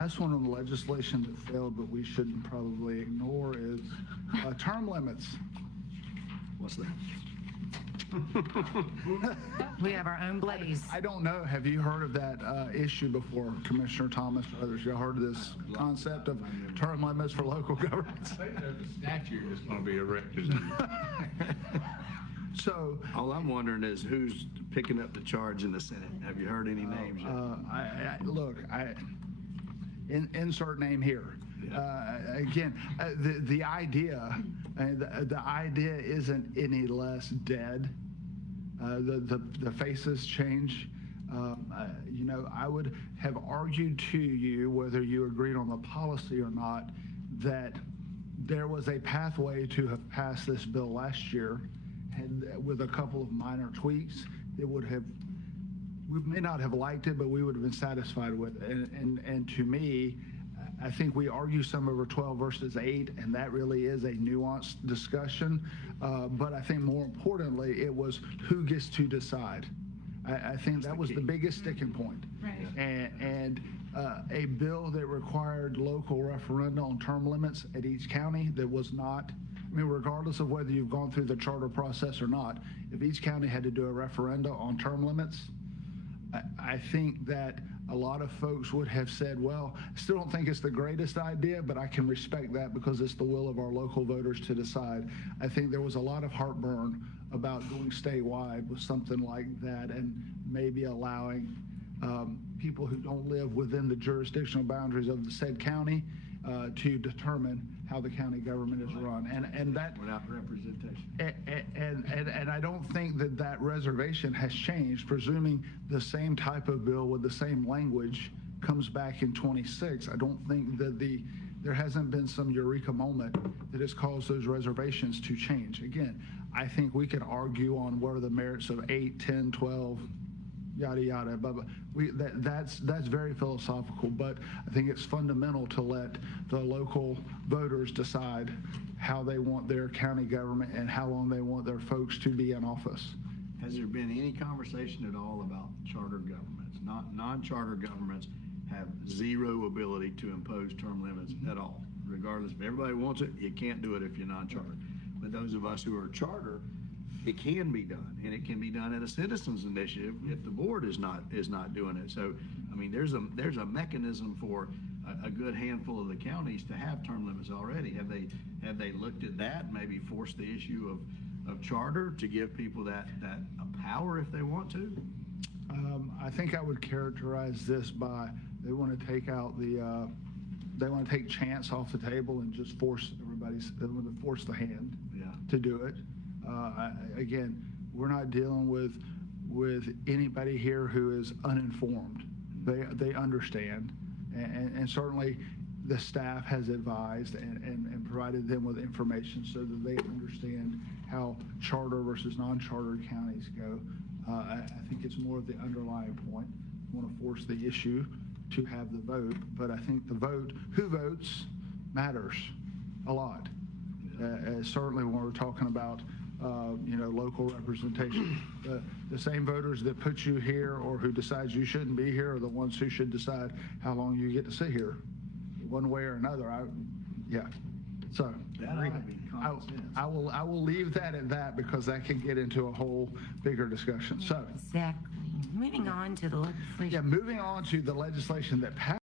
Last one on the legislation that failed, but we shouldn't probably ignore is term limits. What's that? We have our own blaze. I don't know. Have you heard of that issue before, Commissioner Thomas or others? You heard of this concept of term limits for local governments? I think there's a statute that's going to be erected. So, All I'm wondering is who's picking up the charge in the Senate? Have you heard any names yet? look, insert name here. Again, the idea, the idea isn't any less dead. The faces change. You know, I would have argued to you, whether you agreed on the policy or not, that there was a pathway to have passed this bill last year, and with a couple of minor tweaks, it would have. We may not have liked it, but we would have been satisfied with it. And to me, I think we argue some over 12 versus 8, and that really is a nuanced discussion. But I think more importantly, it was who gets to decide. I think that was the biggest sticking point. Right. And a bill that required local referenda on term limits at each county that was not, I mean, regardless of whether you've gone through the charter process or not, if each county had to do a referenda on term limits, I think that a lot of folks would have said, well, I still don't think it's the greatest idea, but I can respect that because it's the will of our local voters to decide. I think there was a lot of heartburn about going statewide with something like that and maybe allowing people who don't live within the jurisdictional boundaries of the said county to determine how the county government is run. And that Without representation. and I don't think that reservation has changed, presuming the same type of bill with the same language comes back in 26. I don't think that there hasn't been some eureka moment that has caused those reservations to change. Again, I think we could argue on what are the merits of 8, 10, 12, yada, yada, blah, blah. That's very philosophical, but I think it's fundamental to let the local voters decide how they want their county government and how long they want their folks to be in office. Has there been any conversation at all about charter governments? Non-charter governments have zero ability to impose term limits at all. Regardless, if everybody wants it, you can't do it if you're non-charter. But those of us who are charter, it can be done, and it can be done at a citizens initiative if the board is not doing it. So, I mean, there's a mechanism for a good handful of the counties to have term limits already. Have they looked at that? Maybe force the issue of charter to give people that power if they want to? I think I would characterize this by they want to take out they want to take chance off the table and just force they want to force the hand to do it. Again, we're not dealing with anybody here who is uninformed. They understand, and certainly the staff has advised and provided them with information so that they understand how charter versus non-charter counties go. I think it's more of the underlying point. We want to force the issue to have the vote, but I think the vote, who votes, matters a lot. Certainly when we're talking about local representation. The same voters that put you here or who decide you shouldn't be here are the ones who should decide how long you get to sit here, one way or another. So I will leave that at that because that can get into a whole bigger discussion. So Exactly. Moving on to the legislation. moving on to the legislation that passed.